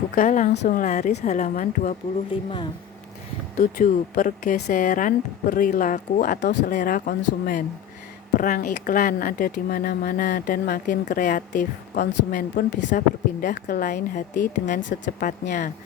Buka langsung laris halaman 25. 7. Pergeseran perilaku atau selera konsumen. Perang iklan ada di mana-mana dan makin kreatif. Konsumen pun bisa berpindah ke lain hati dengan secepatnya.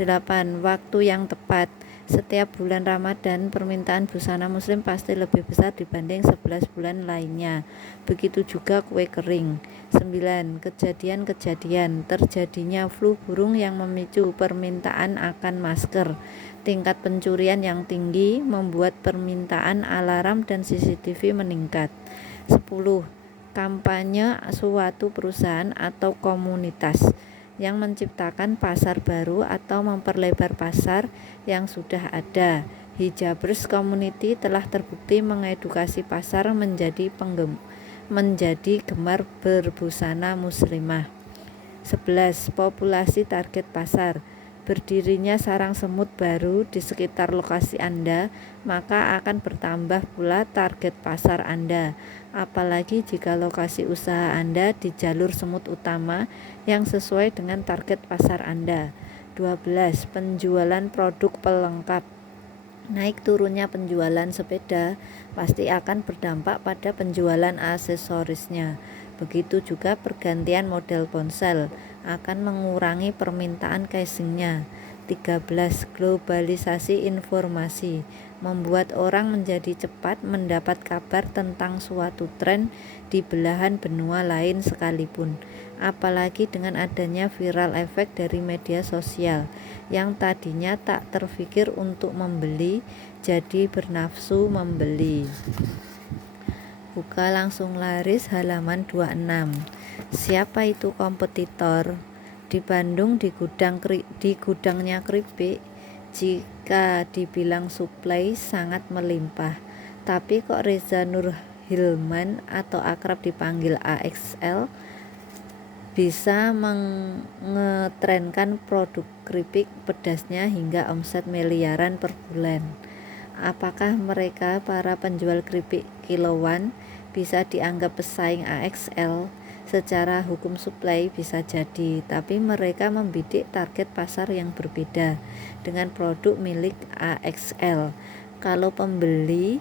8. Waktu yang tepat. Setiap bulan Ramadan, permintaan busana muslim pasti lebih besar dibanding 11 bulan lainnya. Begitu juga kue kering. 9. Kejadian-kejadian. Terjadinya flu burung yang memicu permintaan akan masker. Tingkat pencurian yang tinggi membuat permintaan alarm dan CCTV meningkat. 10. Kampanye suatu perusahaan atau komunitas yang menciptakan pasar baru atau memperlebar pasar yang sudah ada. Hijabers Community telah terbukti mengedukasi pasar menjadi gemar berbusana muslimah. 11. Populasi target pasar. Berdirinya sarang semut baru di sekitar lokasi Anda, maka akan bertambah pula target pasar Anda. Apalagi jika lokasi usaha Anda di jalur semut utama yang sesuai dengan target pasar Anda. 12. Penjualan produk pelengkap. Naik turunnya penjualan sepeda pasti akan berdampak pada penjualan aksesorisnya. Begitu juga pergantian model ponsel akan mengurangi permintaan casingnya. 13. Globalisasi informasi membuat orang menjadi cepat mendapat kabar tentang suatu tren di belahan benua lain sekalipun. Apalagi dengan adanya viral effect dari media sosial yang tadinya tak terfikir untuk membeli, jadi bernafsu membeli. Buka langsung laris halaman 26. Siapa itu kompetitor? Di Bandung di gudangnya keripik, jika dibilang suplai sangat melimpah. Tapi kok Reza Nur Hilman atau akrab dipanggil AXL bisa mengetrenkan produk keripik pedasnya hingga omset miliaran per bulan. Apakah mereka para penjual keripik kiloan bisa dianggap pesaing AXL? Secara hukum suplai bisa jadi, tapi mereka membidik target pasar yang berbeda dengan produk milik AXL. Kalau pembeli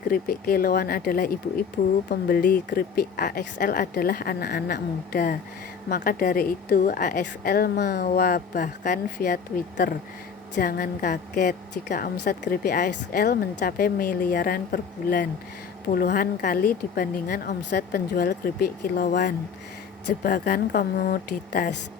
keripik kiloan adalah ibu-ibu, pembeli keripik AXL adalah anak-anak muda. Maka dari itu AXL mewabahkan via Twitter. Jangan kaget jika omset keripik AXL mencapai miliaran per bulan, puluhan kali dibandingkan omset penjual keripik kiloan. Jebakan komoditas.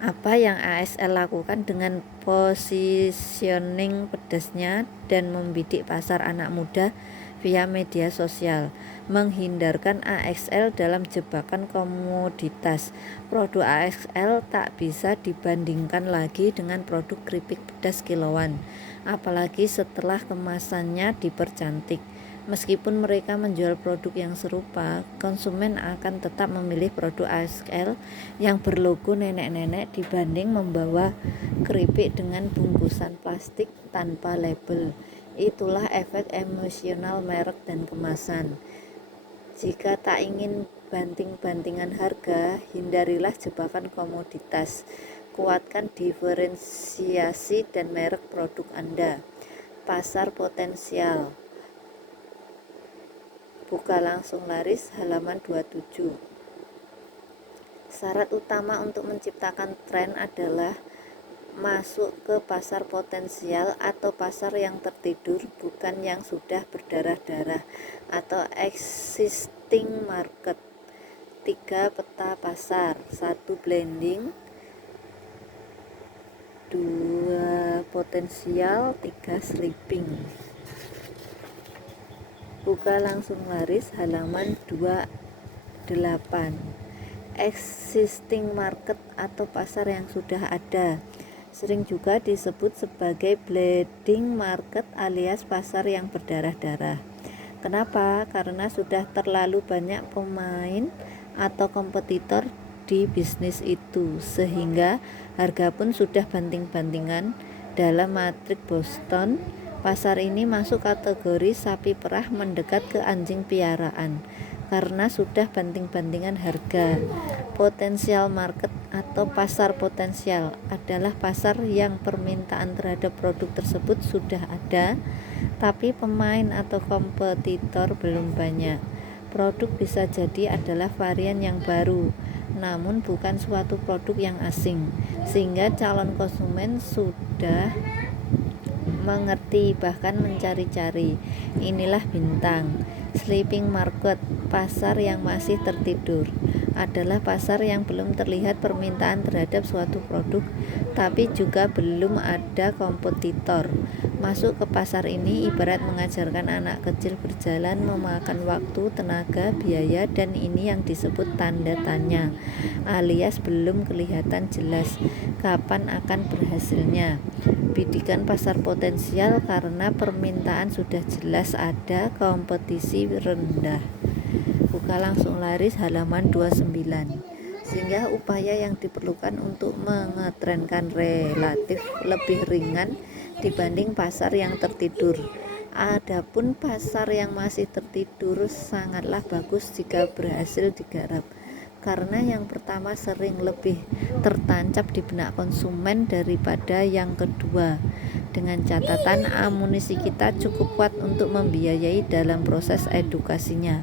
Apa yang AXL lakukan dengan positioning pedasnya dan membidik pasar anak muda via media sosial, menghindarkan AXL dalam jebakan komoditas. Produk AXL tak bisa dibandingkan lagi dengan produk keripik pedas kiloan, apalagi setelah kemasannya dipercantik. Meskipun mereka menjual produk yang serupa, konsumen akan tetap memilih produk AXL yang berlogo nenek-nenek dibanding membawa keripik dengan bungkusan plastik tanpa label. Itulah efek emosional merek dan kemasan. Jika tak ingin banting-bantingan harga, hindarilah jebakan komoditas. Kuatkan diferensiasi dan merek produk Anda. Pasar potensial. Buka langsung laris halaman 27. Syarat utama untuk menciptakan tren adalah masuk ke pasar potensial atau pasar yang tertidur, bukan yang sudah berdarah-darah atau existing market. 3 peta pasar, 1 blending, 2 potensial, 3 sleeping. Buka langsung laris halaman 28. Existing market atau pasar yang sudah ada, sering juga disebut sebagai bleeding market alias pasar yang berdarah-darah. Kenapa? Karena sudah terlalu banyak pemain atau kompetitor di bisnis itu, sehingga harga pun sudah banting-bantingan. Dalam matrik Boston, pasar ini masuk kategori sapi perah mendekat ke anjing piaraan. karena sudah banting-bantingan harga. Potensial market atau pasar potensial adalah pasar yang permintaan terhadap produk tersebut sudah ada, tapi pemain atau kompetitor belum banyak. Produk bisa jadi adalah varian yang baru, namun bukan suatu produk yang asing, sehingga calon konsumen sudah mengerti, bahkan mencari-cari. Inilah bintang. Sleeping market, pasar yang masih tertidur, adalah pasar yang belum terlihat permintaan terhadap suatu produk, tapi juga belum ada kompetitor. Masuk ke pasar ini ibarat mengajarkan anak kecil berjalan, memakan waktu, tenaga, biaya, dan ini yang disebut tanda tanya, alias belum kelihatan jelas kapan akan berhasilnya. Bidikan pasar potensial karena permintaan sudah jelas ada, kompetisi rendah. Buka langsung laris halaman 29. Sehingga upaya yang diperlukan untuk mengetrenkan relatif lebih ringan dibanding pasar yang tertidur. Adapun pasar yang masih tertidur sangatlah bagus jika berhasil digarap, karena yang pertama sering lebih tertancap di benak konsumen daripada yang kedua, dengan catatan amunisi kita cukup kuat untuk membiayai dalam proses edukasinya.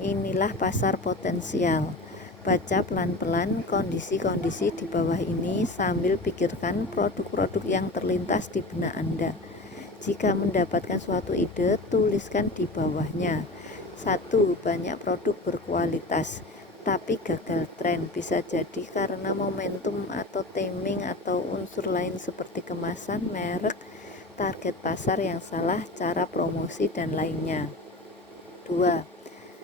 Inilah pasar potensial. Baca pelan-pelan kondisi-kondisi di bawah ini sambil pikirkan produk-produk yang terlintas di benak Anda. Jika mendapatkan suatu ide, tuliskan di bawahnya. 1. Banyak produk berkualitas tapi gagal tren, bisa jadi karena momentum atau timing atau unsur lain seperti kemasan, merek, target pasar yang salah, cara promosi, dan lainnya. 2.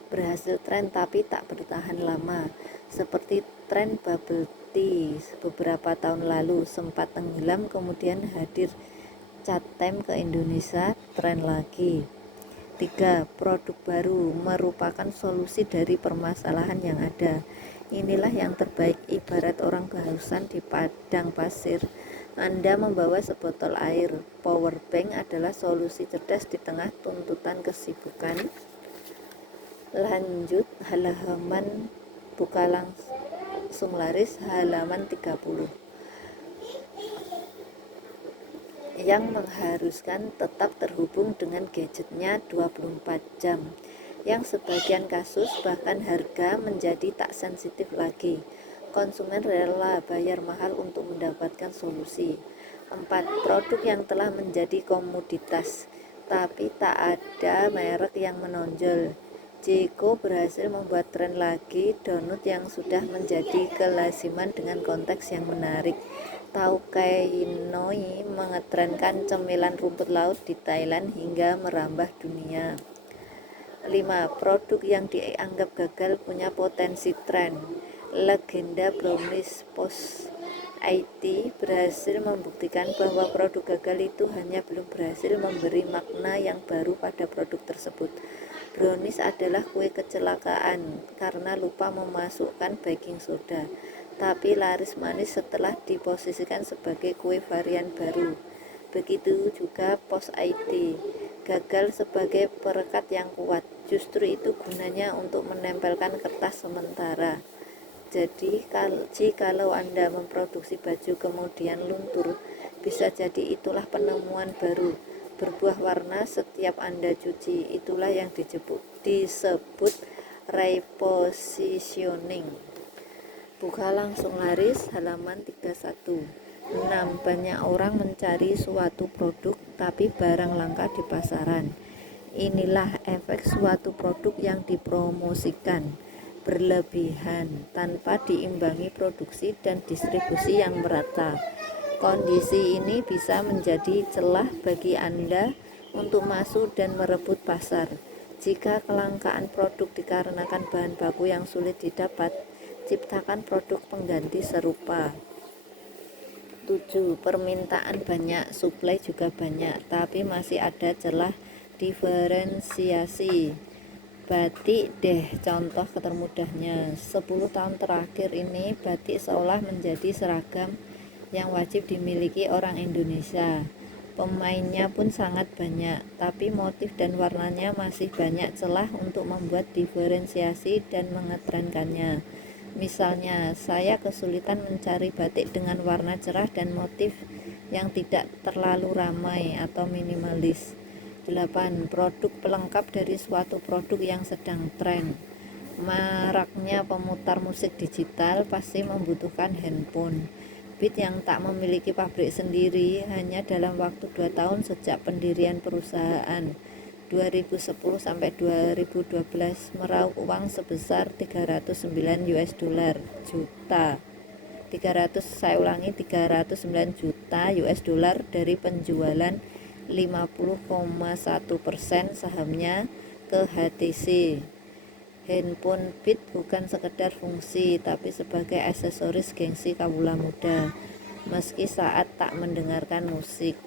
Berhasil tren tapi tak bertahan lama, seperti tren bubble tea beberapa tahun lalu, sempat tenggelam kemudian hadir cat time ke Indonesia, tren lagi. 3. Produk baru merupakan solusi dari permasalahan yang ada. Inilah yang terbaik, ibarat orang kehausan di padang pasir. Anda membawa sebotol air. Power bank adalah solusi cerdas di tengah tuntutan kesibukan. Lanjut halaman buka langsung laris halaman 30. Yang mengharuskan tetap terhubung dengan gadgetnya 24 jam. Yang sebagian kasus bahkan harga menjadi tak sensitif lagi. Konsumen rela bayar mahal untuk mendapatkan solusi. 4. Produk yang telah menjadi komoditas, tapi tak ada merek yang menonjol. Jeko berhasil membuat tren lagi donut yang sudah menjadi kelaziman dengan konteks yang menarik. Taukainoi mengetrenkan cemilan rumput laut di Thailand hingga merambah dunia. 5. Produk yang dianggap gagal punya potensi tren. Legenda brownies Post IT berhasil membuktikan bahwa produk gagal itu hanya belum berhasil memberi makna yang baru pada produk tersebut. Brownies adalah kue kecelakaan karena lupa memasukkan baking soda, tapi laris manis setelah diposisikan sebagai kue varian baru. Begitu juga Post IT, gagal sebagai perekat yang kuat, justru itu gunanya untuk menempelkan kertas sementara. Jadi kalau Anda memproduksi baju kemudian luntur, bisa jadi itulah penemuan baru, berbuah warna setiap Anda cuci. Itulah yang disebut repositioning. Buka langsung laris halaman 31. 6. Banyak orang mencari suatu produk tapi barang langka di pasaran. Inilah efek suatu produk yang dipromosikan berlebihan tanpa diimbangi produksi dan distribusi yang merata. Kondisi ini bisa menjadi celah bagi Anda untuk masuk dan merebut pasar. Jika kelangkaan produk dikarenakan bahan baku yang sulit didapat, ciptakan produk pengganti serupa. 7. Permintaan banyak, suplai juga banyak, tapi masih ada celah diferensiasi. Batik deh contoh termudahnya. 10 tahun terakhir ini batik seolah menjadi seragam yang wajib dimiliki orang Indonesia. Pemainnya pun sangat banyak, tapi motif dan warnanya masih banyak celah untuk membuat diferensiasi dan mengetrenkannya. Misalnya, saya kesulitan mencari batik dengan warna cerah dan motif yang tidak terlalu ramai atau minimalis. 8. Produk pelengkap dari suatu produk yang sedang tren. Maraknya pemutar musik digital pasti membutuhkan handphone. Beat yang tak memiliki pabrik sendiri hanya dalam waktu 2 tahun sejak pendirian perusahaan 2010 sampai 2012 meraup uang sebesar 309 US dollar juta. 309 juta US dollar dari penjualan 50,1% sahamnya ke HTC. Handphone Beat bukan sekedar fungsi, tapi sebagai aksesoris gengsi kawula muda, meski saat tak mendengarkan musik.